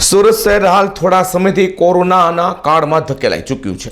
સુરત શહેર હાલ થોડા સમયથી કોરોનાના કાળમાં ધકેલાઈ ચૂક્યું છે.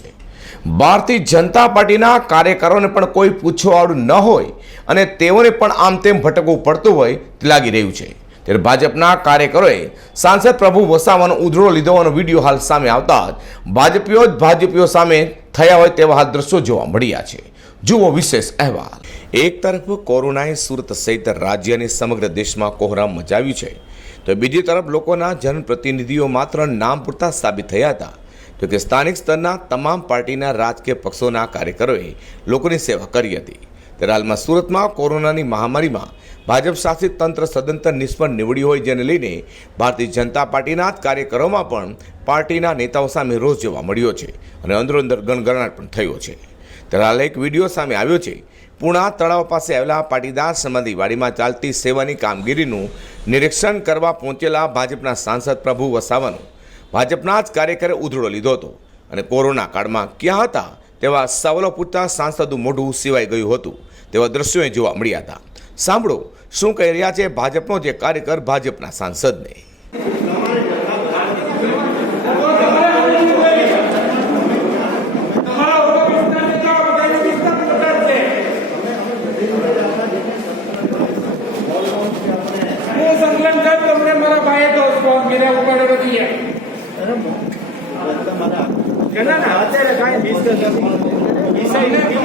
ભારતીય જનતા પાર્ટીના કાર્યકરોને પણ કોઈ પૂછવાવાળું ન હોય અને તેઓને પણ આમ તેમ ભટકવું પડતું હોય તે લાગી રહ્યું છે. ત્યારે ભાજપના કાર્યકરોએ સાંસદ પ્રભુ વસાવાનો ઉધડો લીધો હોવાનો વીડિયો હાલ સામે આવતા ભાજપીઓ જ ભાજપીઓ સામે થયા હોય તેવા હાલ દ્રશ્યો જોવા મળ્યા છે. જુઓ વિશેષ અહેવાલ. એક તરફ કોરોનાએ સુરત સહિત રાજ્ય અને સમગ્ર દેશમાં કોહરામ મચાવ્યું છે. તો બીજી તરફ લોકોના જનપ્રતિનિધિઓ માત્ર નામ પૂરતા સાબિત થયા હતા. જો કે સ્થાનિક સ્તરના તમામ પાર્ટીના રાજકીય પક્ષોના કાર્યકરોએ લોકોની સેવા કરી હતી. ત્યારે હાલમાં સુરતમાં કોરોનાની મહામારીમાં ભાજપ શાસિત તંત્ર સદંતર નિષ્ફળ નીવડ્યું હોય જેને લઈને ભારતીય જનતા પાર્ટીના જ કાર્યકરોમાં પણ પાર્ટીના નેતાઓ સામે રોષ જોવા મળ્યો છે અને અંદરોઅંદર ગણગણાટ પણ થયો છે. ત્યારે હાલ એક વીડિયો સામે આવ્યો છે પુણા તળાવ પાસે આવેલા પાટીદાર સમાધિ વાડીમાં ચાલતી સેવાની કામગીરીનું નિરીક્ષણ કરવા પહોંચેલા ભાજપના સાંસદ પ્રભુ વસાવાનો. ભાજપના જ કાર્યકરે ઉધડો લીધો હતો અને કોરોના કાળમાં ક્યાં હતા તેવા સવાલો પૂછતા સાંસદનું મોઢું સિવાય ગયું હતું. તેવા દ્રશ્યોએ જોવા મળ્યા હતા. સાંભળો, શું કહી રહ્યા છે ભાજપનો જે કાર્યકર ભાજપના સાંસદને હું સંકલન કર તમને મારા ભાઈએ તો સ્પોટ મેરે ઉપર નથી है અત્યારે કાંઈ વિષય નથી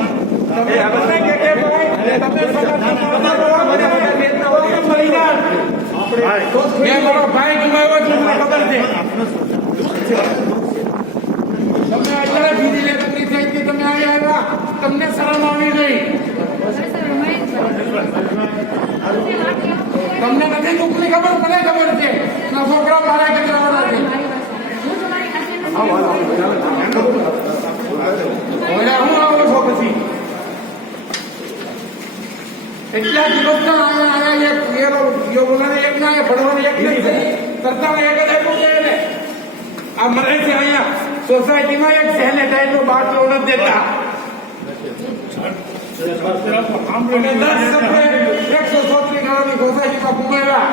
તમને શરમ આવી નહીં તમને નથી દુઃખની ખબર મને ખબર છે. છોકરા મારા કચરાવાળા છે. એટલા દિવસના આયા એક એક ના ભણવાના એક નહીં કરતા એક જ આપ્યું છે એને આ મળે છે અહીંયા સોસાયટીમાં એક સેનેટાઈઝ નો બાટલો નથી દેતા અને દસ એકસો ચોત્રીસ ગાળાની સોસાયટીમાં ઘુમાવ્યા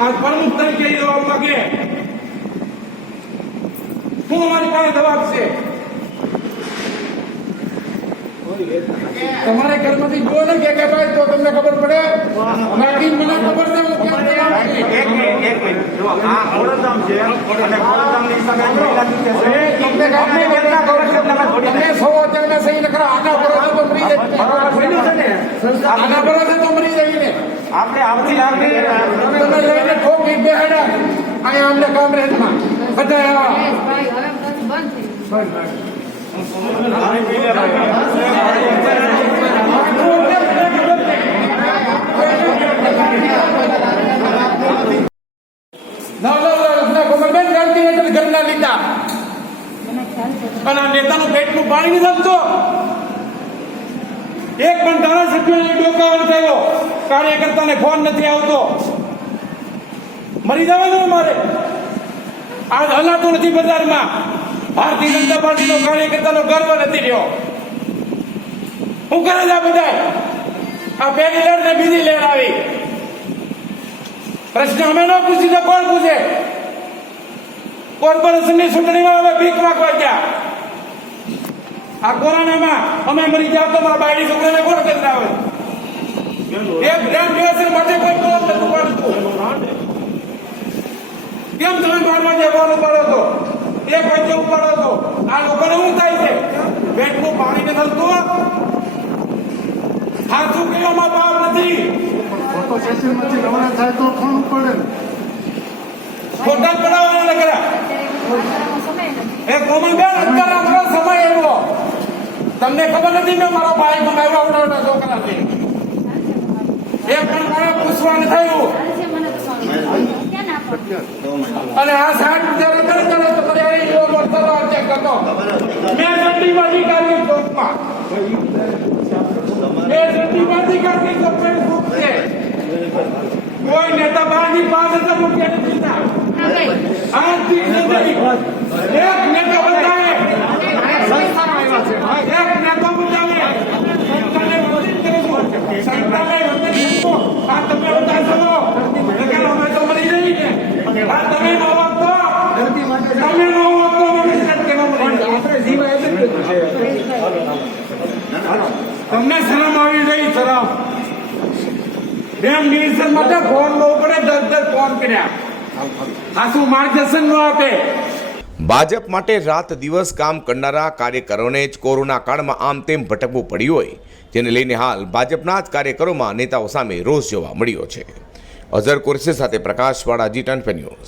આ પ્રમુખ તરીકે જોવા માંગે અમારી પાસે જવાબ છે તમારે ઘરમાંથી જો ને કે ભાઈ તો તમને ખબર પડે. બાકી મને ખબર છે. હું કેમ આપણે આવતી લાગણી તમે લઈને ઠોકી બેહાડા અહીંયા અમને ભાઈ હવે બંધ નેતાનું પેટનું પાણી નથી થતું એક પણ ધારાસભ્યોને ડોકાવાનો થયો. કાર્યકર્તાને ફોન નથી આવતો. મરી જવાનું અમારે. આજ હલાતું નથી બજારમાં. ભારતીય જનતા પાર્ટીનો કાર્યકર્તાનો ગર્વ નથી રહ્યો. હું કરે છે આ બધા આ પહેલી લહેર ને બીજી લહેર આવી. પ્રશ્ન અમે ન પૂછી તો કોણ પૂછે? કોર્પોરેશનની ચૂંટણીમાં અમે ભીખ માગવા ગયા. આ કોરોનામાં અમે મરી જાવ તો મારા બાયડી છોકરાને કોણ કરી આવે એક ગ્રામ દિવસ માટે કોઈ કોણ નથી પાડતું કેમ તમે મારવા જવાનો પાડો એક વચ્ચે ઉપાડો છો. આ લોકોને શું થાય છે? પેટનું પાણી ને થતું સાચું કિલોમાં પાપ નથી. રવાના થાય તો કોણ પડે ખોટા પડાવવાના નકરા એ કોમન બેન અત્યારે આપણો સમય એવો તમને ખબર નથી મેં મારો ભાઈ બનાવ્યો આવડાવડા છોકરાથી? એ પણ મારે પૂછવાનું થયું. મને અને આ સાઠ જયારે કરે કરે તો મને અહીં એવો મળતો ચેક હતો મેં ચંડીબાજી કરી ચોકમાં. મેં ચંડીબાજી કરી ચોકમાં સુખ છે? કોઈ નેતા બહારની પાંચ હજાર રૂપિયા નથી દીધા ના ગઈ આજથી એક નેતા બતાવે એક નેતા બતાવે સંતાને વંચિત કરે છે. સંતાને વંચિત કરશો. આ તમે બધા છો નકર અમે તો મરી જઈએ ને તમને શરમ આવી રહી શરમ નિરીક્ષણ માટે ફોન લો પડે દસ દસ ફોન કર્યા. ખાસું માર્ગદર્શન નો આપે? ભાજપ માટે રાત દિવસ કામ કરનારા કાર્યકરોને જ કોરોના કાળમાં આમ તેમ ભટકવું પડ્યું હોય. જેને લઈને હાલ ભાજપના જ કાર્યકરોમાં નેતાઓ સામે રોષ જોવા મળ્યો છે. અઝર કોર્સે સાથે પ્રકાશવાળા જી ટન